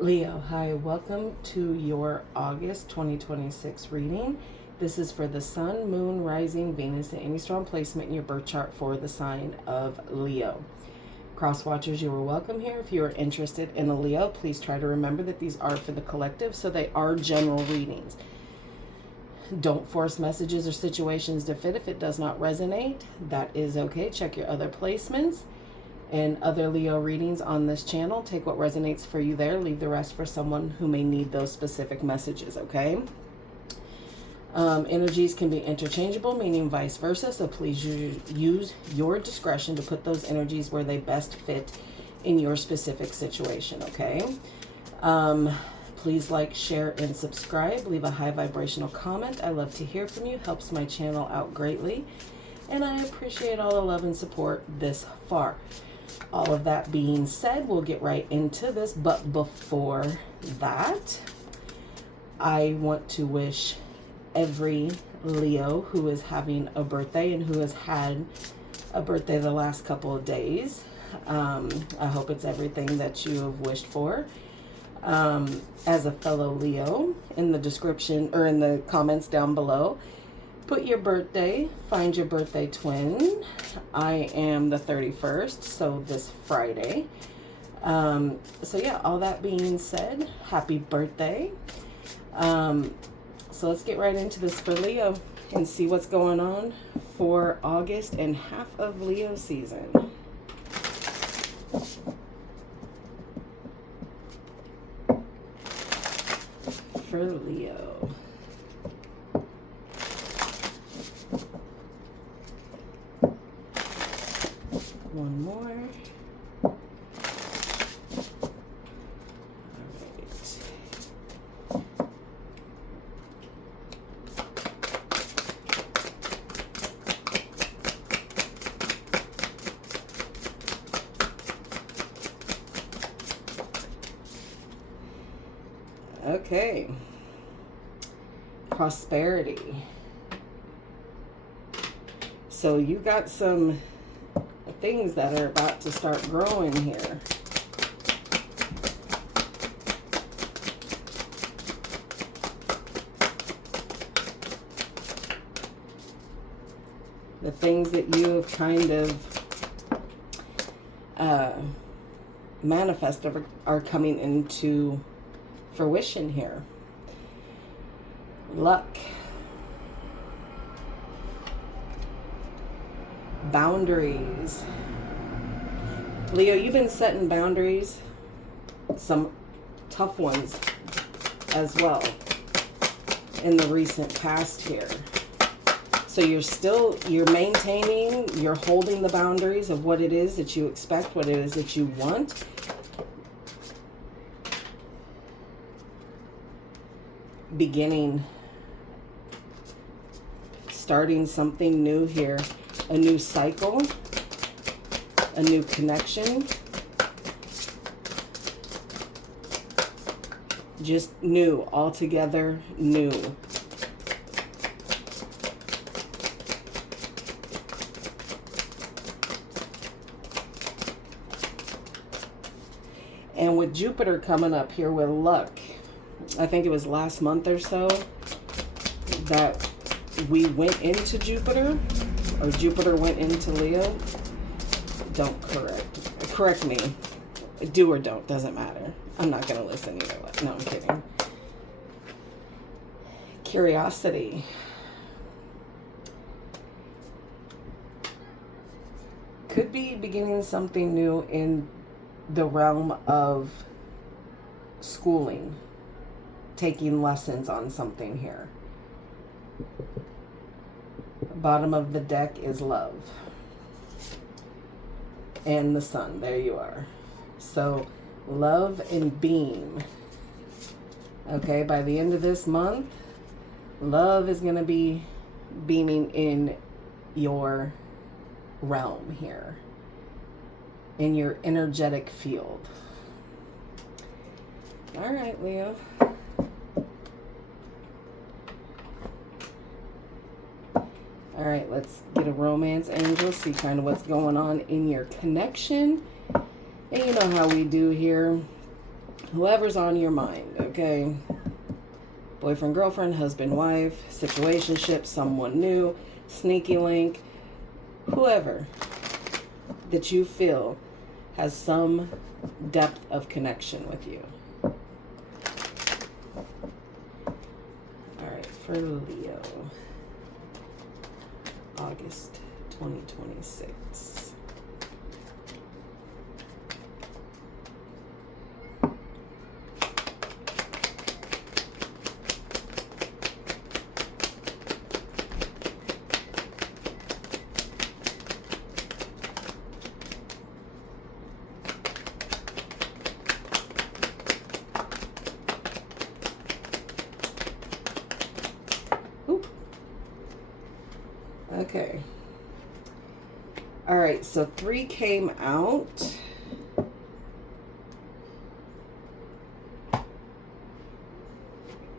Leo, hi, welcome to your August 2026 reading. This is for the Sun, Moon, Rising, Venus, and any strong placement in your birth chart for the sign of Leo. Crosswatchers, you are welcome here. If you are interested in a Leo, please try to remember that these are for the collective, so they are general readings. Don't force messages or situations to fit if it does not resonate. That is okay. Check your other placements and other Leo readings on this channel. Take what resonates for you there. Leave the rest for someone who may need those specific messages, okay? Energies can be interchangeable, meaning vice versa. So please use your discretion to put those energies where they best fit in your specific situation, okay? Please like, share, and subscribe. Leave a high vibrational comment. I love to hear from you. Helps my channel out greatly. And I appreciate all the love and support this far. All of that being said, we'll get right into this. But before that, I want to wish every Leo who is having a birthday and who has had a birthday the last couple of days. I hope it's everything that you have wished for. As a fellow Leo, in the description or in the comments down below, put your birthday, find your birthday twin. I am the 31st, so this Friday. So yeah, all that being said, happy birthday. So let's get right into this for Leo and see what's going on for August and half of Leo season. For Leo. One more. All right. Okay. Prosperity. So you got some things that are about to start growing here. The things that you have kind of manifested are coming into fruition here. Luck. Boundaries. Leo, you've been setting boundaries, some tough ones as well, in the recent past here. So you're maintaining, you're holding the boundaries of what it is that you expect, what it is that you want. Starting something new here, a new cycle, a new connection, just new, altogether new. And with Jupiter coming up here with luck, I think it was last month or so that we went into Jupiter, or Jupiter went into Leo. Don't correct me. Do or don't, doesn't matter. I'm not going to listen either way. No, I'm kidding. Curiosity. Could be beginning something new in the realm of schooling. Taking lessons on something here. Bottom of the deck is love. And the sun. There you are. So, love and beam. Okay, by the end of this month, love is going to be beaming in your realm here. In your energetic field. All right, Leo. All right, let's get a romance angel, see kind of what's going on in your connection. And you know how we do here. Whoever's on your mind, okay? Boyfriend, girlfriend, husband, wife, situationship, someone new, sneaky link, whoever that you feel has some depth of connection with you. All right, for Leo, August 2026. Okay. All right, so 3 came out.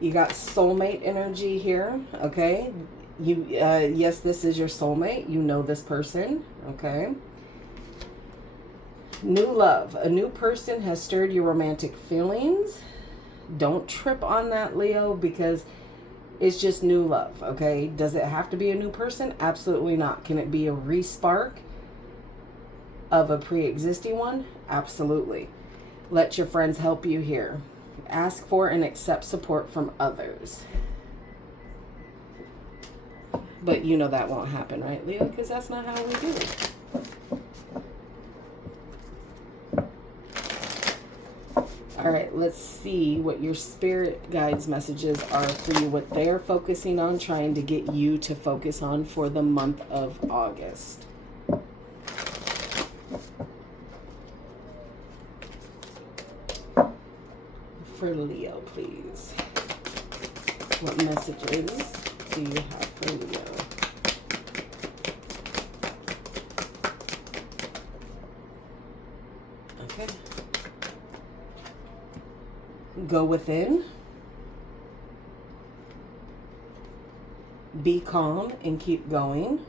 You got soulmate energy here, okay? You, yes, this is your soulmate. You know this person, okay? New love. A new person has stirred your romantic feelings. Don't trip on that, Leo, because it's just new love, okay? Does it have to be a new person? Absolutely not. Can it be a re-spark of a pre-existing one? Absolutely. Let your friends help you here. Ask for and accept support from others. But you know that won't happen, right, Leo? Because that's not how we do it. All right, let's see what your spirit guides messages are for you, what they're focusing on, trying to get you to focus on for the month of August. For Leo, please. What messages do you have for Leo? Okay. Go within. Be calm and keep going.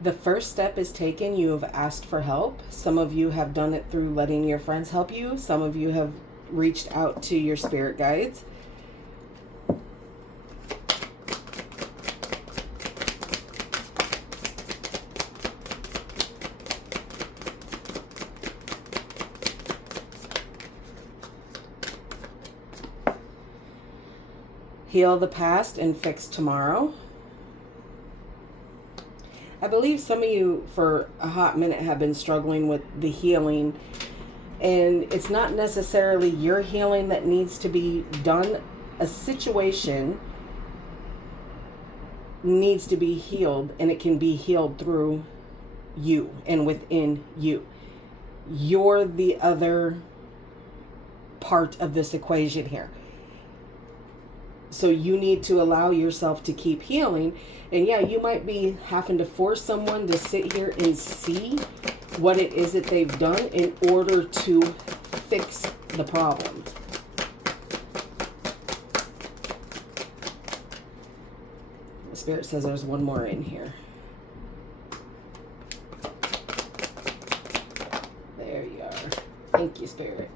The first step is taken. You have asked for help. Some of you have done it through letting your friends help you. Some of you have reached out to your spirit guides. Heal the past and fix tomorrow. I believe some of you for a hot minute have been struggling with the healing, and it's not necessarily your healing that needs to be done. A situation needs to be healed, and it can be healed through you and within you. You're the other part of this equation here. So you need to allow yourself to keep healing. And yeah, you might be having to force someone to sit here and see what it is that they've done in order to fix the problem. The Spirit says there's one more in here. There you are. Thank you, Spirit.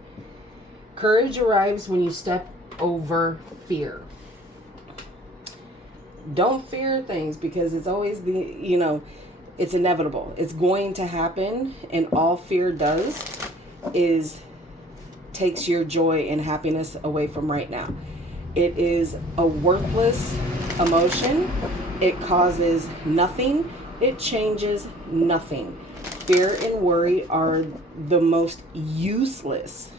Courage arrives when you step over fear. Don't fear things, because it's always it's inevitable. It's going to happen, and all fear does is takes your joy and happiness away from right now. It is a worthless emotion. It causes nothing. It changes nothing. Fear and worry are the most useless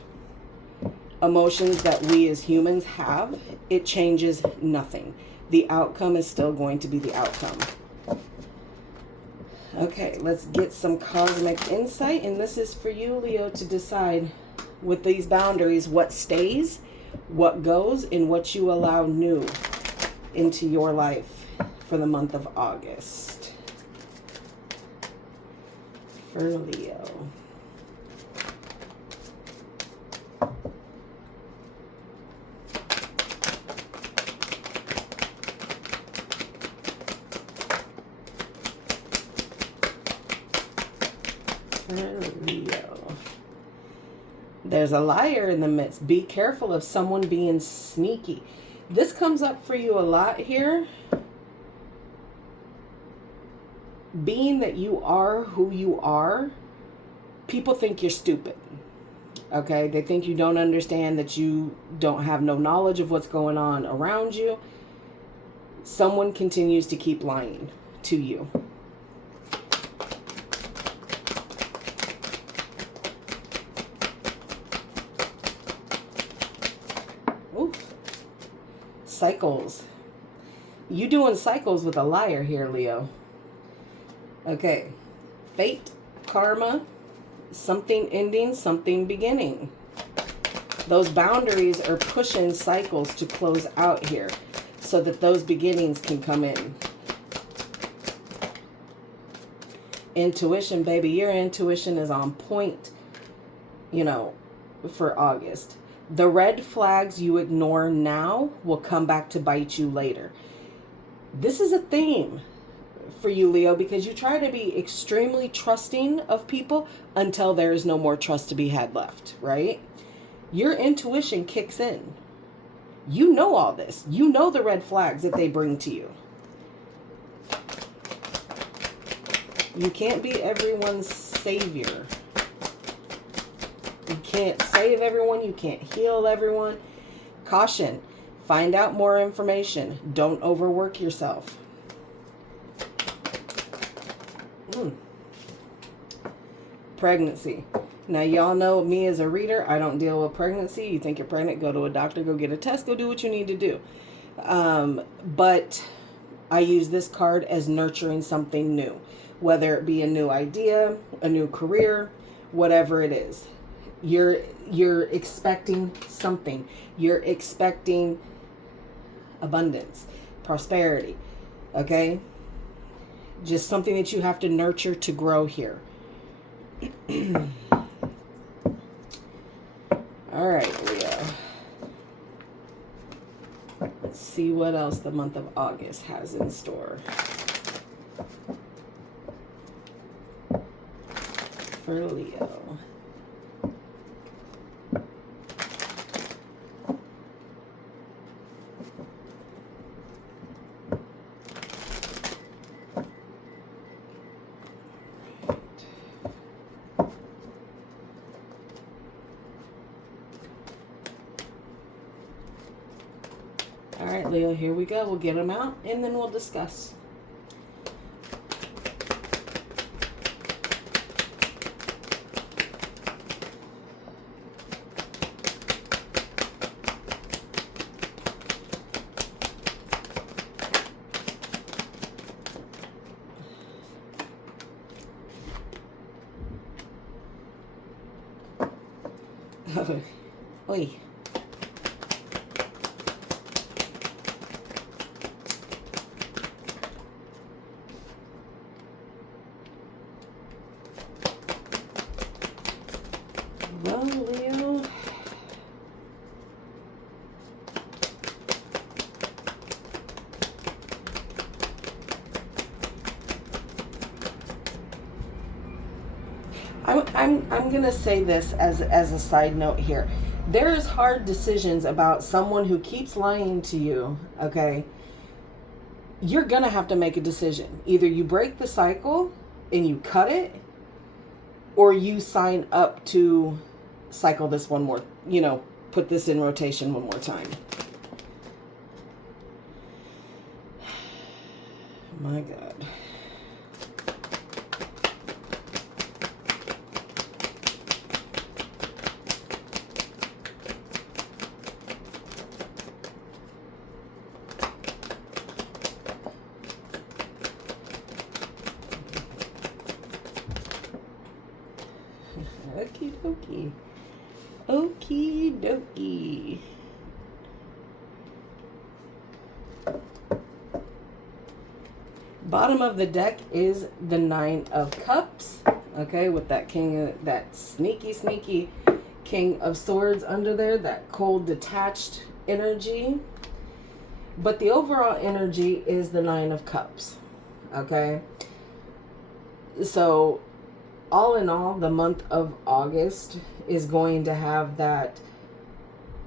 emotions that we as humans have. It changes nothing. The outcome is still going to be the outcome. Okay, let's get some cosmic insight. And this is for you, Leo, to decide with these boundaries what stays, what goes, and what you allow new into your life for the month of August. For Leo. Leo. There's a liar in the midst. Be careful of someone being sneaky. This comes up for you a lot here. Being that you are who you are, people think you're stupid. Okay? They think you don't understand, that you don't have no knowledge of what's going on around you. Someone continues to keep lying to you. Ooh. Cycles. You doing cycles with a liar here, Leo. Okay. Fate, karma, something ending, something beginning. Those boundaries are pushing cycles to close out here so that those beginnings can come in. Intuition, baby. Your intuition is on point, you know, for August. The red flags you ignore now will come back to bite you later. This is a theme for you, Leo, because you try to be extremely trusting of people until there is no more trust to be had left, right? Your intuition kicks in. You know all this. You know the red flags that they bring to you. You can't be everyone's savior. You can't save everyone. You can't heal everyone. Caution. Find out more information. Don't overwork yourself. Pregnancy. Now, y'all know me as a reader. I don't deal with pregnancy. You think you're pregnant, go to a doctor, go get a test, go do what you need to do. But I use this card as nurturing something new, whether it be a new idea, a new career, whatever it is. You're expecting something. You're expecting abundance, prosperity, okay? Just something that you have to nurture to grow here. All right, Leo. Let's see what else the month of August has in store for Leo. All right, Leo, here we go. We'll get them out, and then we'll discuss. Oi. Well, Leo, I'm gonna say this as a side note here. There is hard decisions about someone who keeps lying to you, okay? You're gonna have to make a decision. Either you break the cycle and you cut it, or you sign up to cycle this one more, put this in rotation one more time. My God. Okie dokie. Okie dokie. Bottom of the deck is the Nine of Cups. Okay, with that that sneaky King of Swords under there, that cold, detached energy. But the overall energy is the Nine of Cups. Okay? So all in all, the month of August is going to have that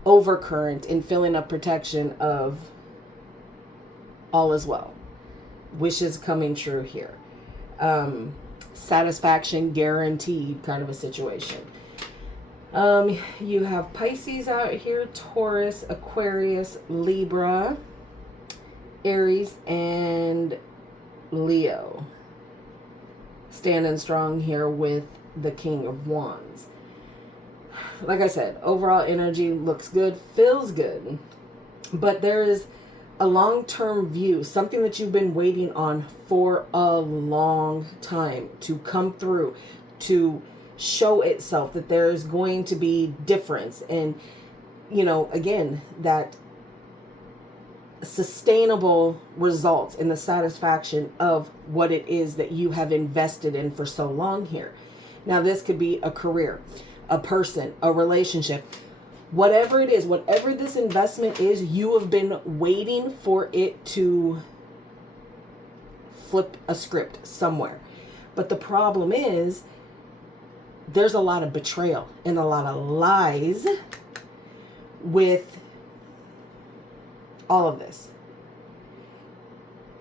overcurrent and feeling of protection of all is well. Wishes coming true here. Satisfaction guaranteed kind of a situation. You have Pisces out here, Taurus, Aquarius, Libra, Aries, and Leo. Standing strong here with the King of Wands. Like I said, overall energy looks good, feels good, but there is a long-term view, something that you've been waiting on for a long time to come through, to show itself that there's going to be difference. And, you know, again, that sustainable results in the satisfaction of what it is that you have invested in for so long here. Now, this could be a career, a person, a relationship, whatever it is, whatever this investment is, you have been waiting for it to flip a script somewhere. But the problem is there's a lot of betrayal and a lot of lies with all of this.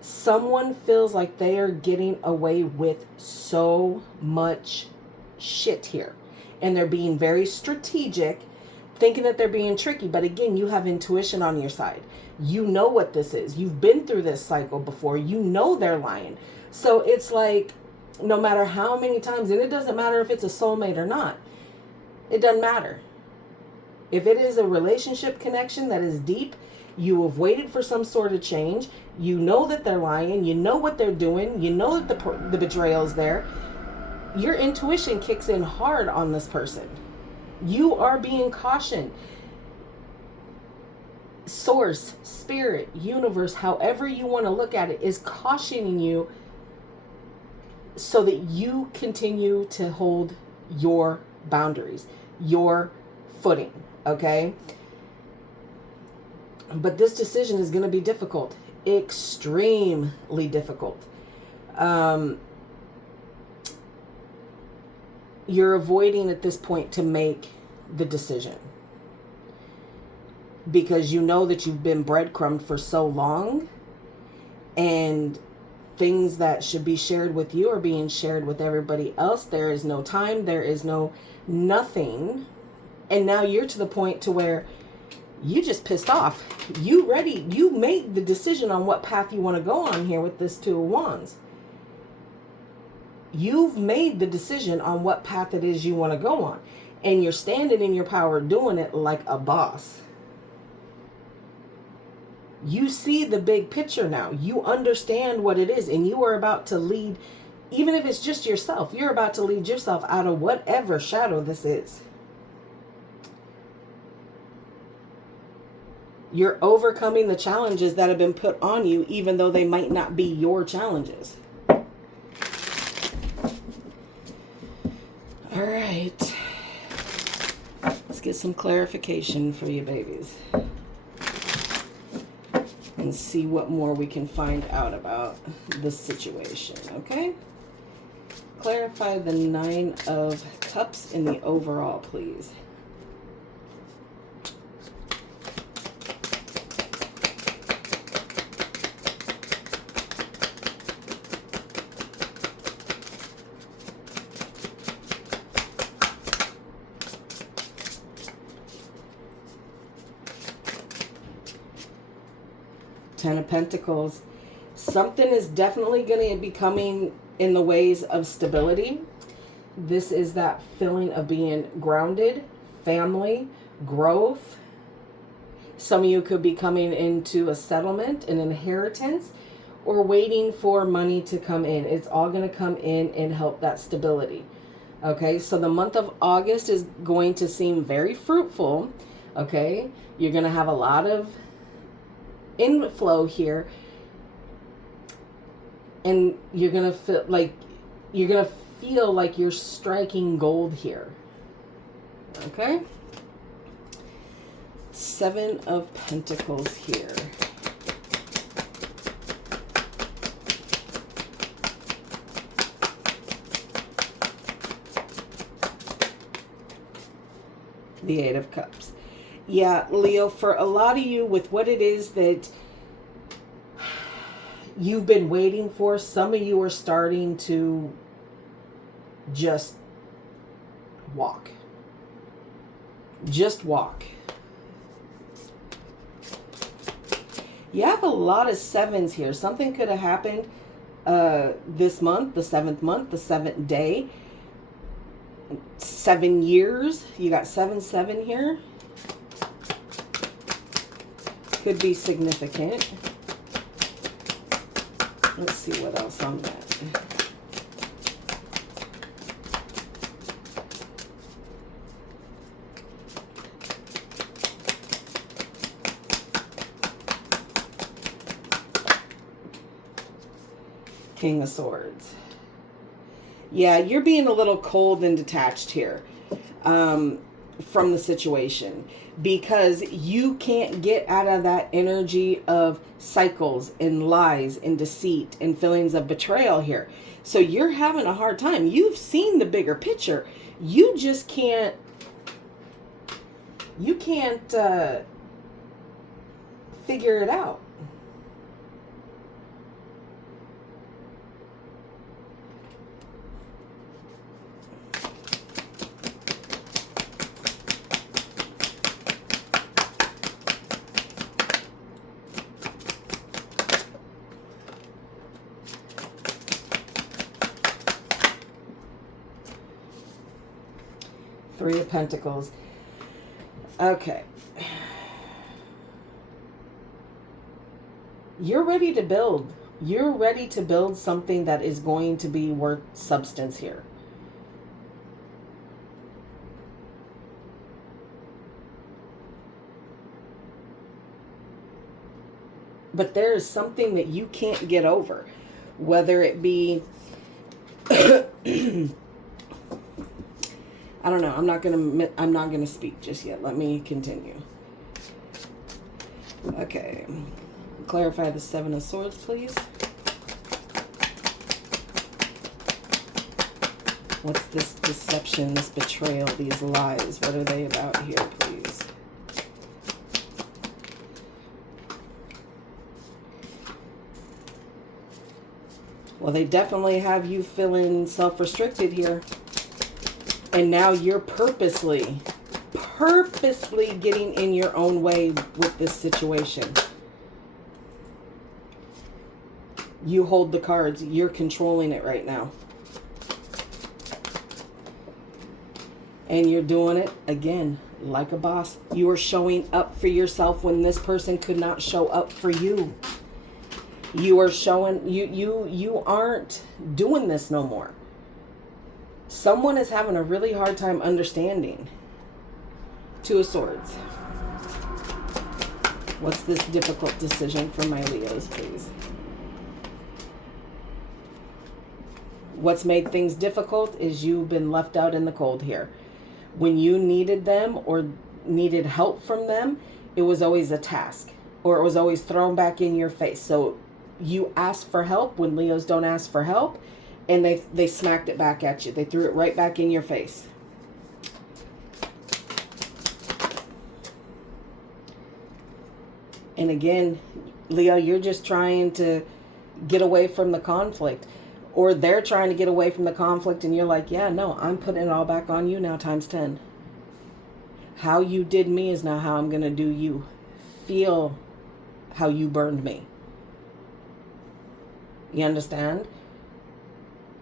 Someone feels like they are getting away with so much shit here. And they're being very strategic, thinking that they're being tricky. But again, you have intuition on your side. You know what this is. You've been through this cycle before. You know they're lying. So it's like, no matter how many times, and it doesn't matter if it's a soulmate or not. It doesn't matter. If it is a relationship connection that is deep, you have waited for some sort of change. You know that they're lying. You know what they're doing. You know that the betrayal is there. Your intuition kicks in hard on this person. You are being cautioned. Source, spirit, universe, however you want to look at it, is cautioning you so that you continue to hold your boundaries, your footing, okay? But this decision is going to be difficult, extremely difficult. You're avoiding at this point to make the decision because you know that you've been breadcrumbed for so long, and things that should be shared with you are being shared with everybody else. There is no time. There is no nothing. And now you're to the point to where you just pissed off. You ready. You made the decision on what path you want to go on here with this Two of Wands. You've made the decision on what path it is you want to go on. And you're standing in your power doing it like a boss. You see the big picture now. You understand what it is. And you are about to lead, even if it's just yourself, you're about to lead yourself out of whatever shadow this is. You're overcoming the challenges that have been put on you, even though they might not be your challenges. All right. Let's get some clarification for you babies. And see what more we can find out about the situation, okay? Clarify the Nine of Cups in the overall, please. Ten of Pentacles. Something is definitely going to be coming in the ways of stability. This is that feeling of being grounded, family, growth. Some of you could be coming into a settlement, an inheritance, or waiting for money to come in. It's all going to come in and help that stability. Okay, so the month of August is going to seem very fruitful. Okay, you're going to have a lot of inflow here, and you're gonna feel like you're striking gold here. Okay, Seven of Pentacles here. The Eight of Cups. Yeah, Leo, for a lot of you, with what it is that you've been waiting for, some of you are starting to just walk. Just walk. You have a lot of sevens here. Something could have happened this month, the 7th month, the 7th day. 7 years. You got 7-7 here. Could be significant. Let's see what else on that. King of Swords. Yeah, you're being a little cold and detached here from the situation, because you can't get out of that energy of cycles and lies and deceit and feelings of betrayal here. So you're having a hard time. You've seen the bigger picture. You just can't, figure it out. Three of Pentacles. Okay. You're ready to build. You're ready to build something that is going to be worth substance here. But there is something that you can't get over, whether it be I don't know. I'm not gonna speak just yet. Let me continue. Okay. Clarify the Seven of Swords, please. What's this deception, this betrayal, these lies? What are they about here, please? Well, they definitely have you feeling self-restricted here. And now you're purposely getting in your own way with this situation. You hold the cards. You're controlling it right now. And you're doing it, again, like a boss. You are showing up for yourself when this person could not show up for you. You are showing, you aren't doing this no more. Someone is having a really hard time understanding. Two of Swords. What's this difficult decision for my Leos, please? What's made things difficult is you've been left out in the cold here. When you needed them or needed help from them, it was always a task, or it was always thrown back in your face. So you asked for help when Leos don't ask for help. And they smacked it back at you. They threw it right back in your face. And again, Leo, you're just trying to get away from the conflict. Or they're trying to get away from the conflict and you're like, yeah, no, I'm putting it all back on you now times 10. How you did me is now how I'm going to do you. Feel how you burned me. You understand?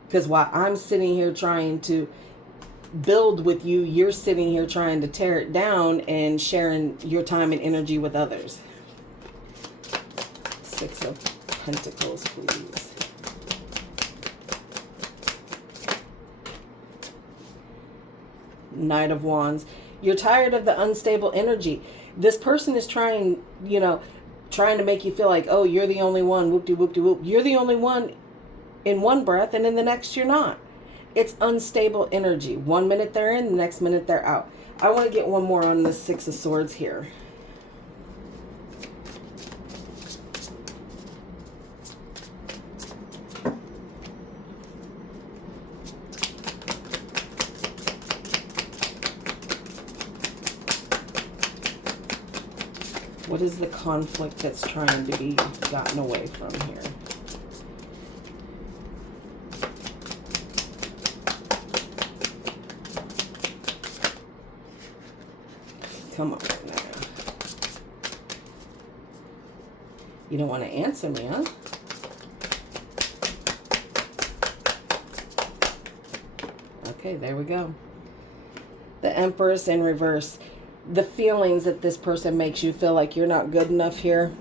Because while I'm sitting here trying to build with you, you're sitting here trying to tear it down and sharing your time and energy with others. Six of Pentacles, please. Knight of Wands. You're tired of the unstable energy. This person is trying, trying to make you feel like, oh, you're the only one, whoop-de-whoop-de-whoop. You're the only one in one breath, and in the next you're not. It's unstable energy. 1 minute they're in, the next minute they're out. I want to get one more on the Six of Swords here. What is the conflict that's trying to be gotten away from here? Come on now. You don't want to answer me, huh? Okay, there we go. The Empress in reverse. The feelings that this person makes you feel like you're not good enough here,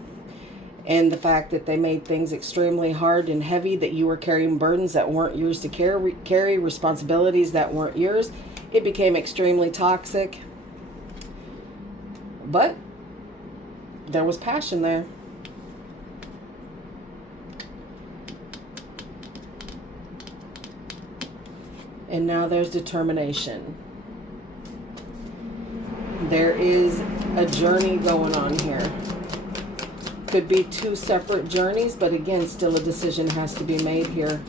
and the fact that they made things extremely hard and heavy, that you were carrying burdens that weren't yours to carry, responsibilities that weren't yours. It became extremely toxic. But there was passion there. And now there's determination. There is a journey going on here. Could be two separate journeys, but again, still a decision has to be made here.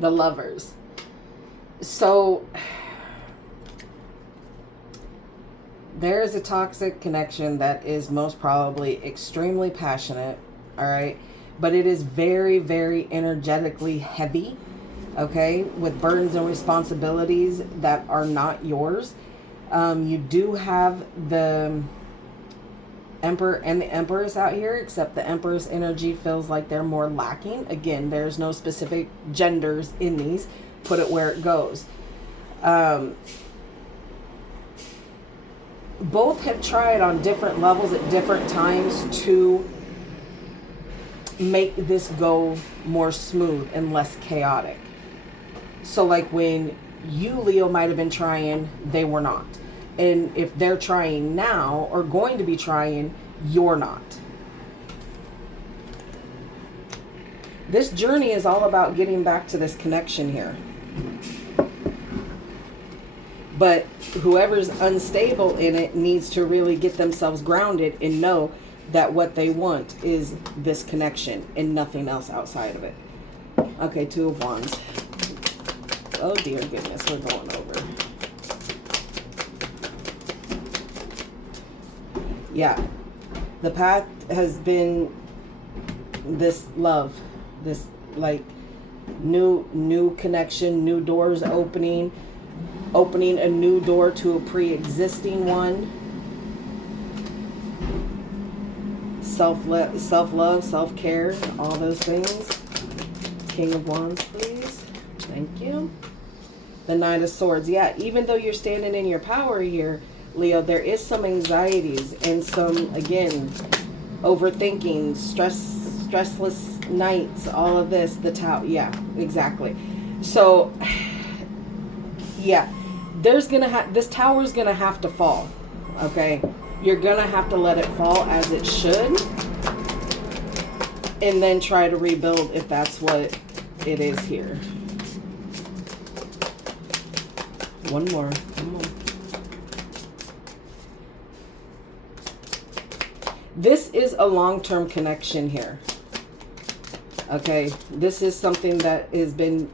The Lovers. So there is a toxic connection that is most probably extremely passionate, all right? But it is very, very energetically heavy, okay? With burdens and responsibilities that are not yours. You do have the Emperor and the Empress out here, except the Empress energy feels like they're more lacking. Again, there's no specific genders in these. Put it where it goes. Both have tried on different levels at different times to make this go more smooth and less chaotic. So like when you, Leo, might have been trying, they were not. And if they're trying now or going to be trying, you're not. This journey is all about getting back to this connection here. But whoever's unstable in it needs to really get themselves grounded and know that what they want is this connection and nothing else outside of it. Okay, Two of Wands. Oh dear goodness, we're going over. Yeah, the path has been this love, this like new connection, new doors opening a new door to a pre-existing one. Self-love, self-care, all those things. King of Wands, please. Thank you. The Knight of Swords. Yeah, even though you're standing in your power here, Leo, there is some anxieties and some, again, overthinking, stressless nights, all of this, the Tower. Yeah, exactly. So, yeah, this tower is gonna have to fall, okay? You're gonna have to let it fall as it should, and then try to rebuild if that's what it is here. One more. Come on. This is a long-term connection here. Okay, this is something that has been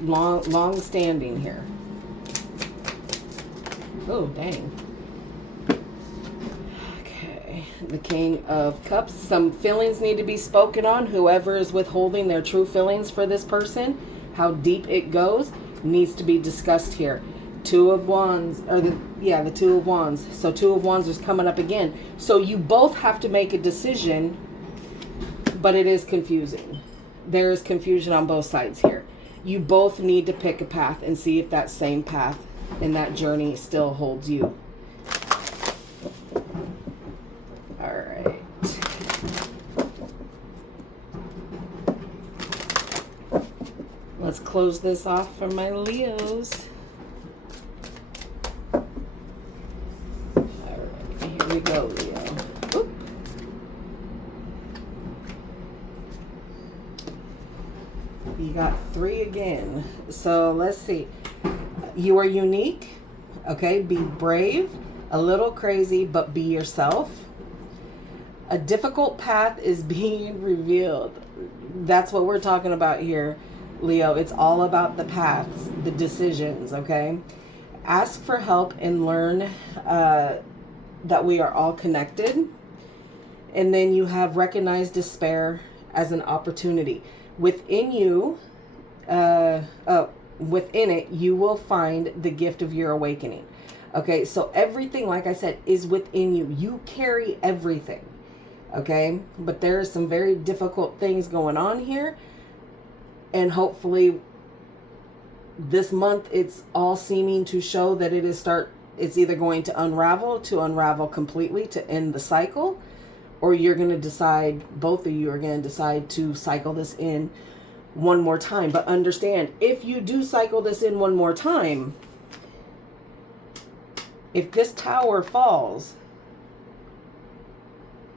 long-standing here. Oh, dang. Okay, the King of Cups. Some feelings need to be spoken on. Whoever is withholding their true feelings for this person, how deep it goes, needs to be discussed here. Two of Wands, or the Two of Wands. So Two of Wands is coming up again. So you both have to make a decision, but it is confusing. There is confusion on both sides here. You both need to pick a path and see if that same path and that journey still holds you. All right. Let's close this off for my Leos. Here we go, Leo. Oop. You got 3 again. So let's see. You are unique. Okay, be brave. a little crazy, but be yourself. A difficult path is being revealed. That's what we're talking about here, Leo. It's all about the paths, the decisions, okay? Ask for help and learn that we are all connected. And then you have recognized despair as an opportunity. Within you, within it, you will find the gift of your awakening. Okay, so everything, like I said, is within you. You carry everything. Okay, but there are some very difficult things going on here. And hopefully this month, it's all seeming to show that it's either going to unravel completely to end the cycle, or you're going to decide, both of you are going to decide to cycle this in one more time. But understand, if you do cycle this in one more time, if this tower falls,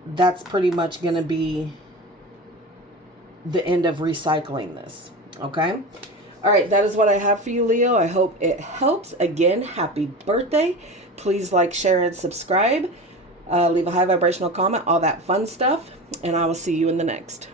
that's pretty much going to be the end of recycling this. Okay? All right, that is what I have for you, Leo. I hope it helps. Again, happy birthday. Please like, share, and subscribe. Leave a high vibrational comment, all that fun stuff. And I will see you in the next.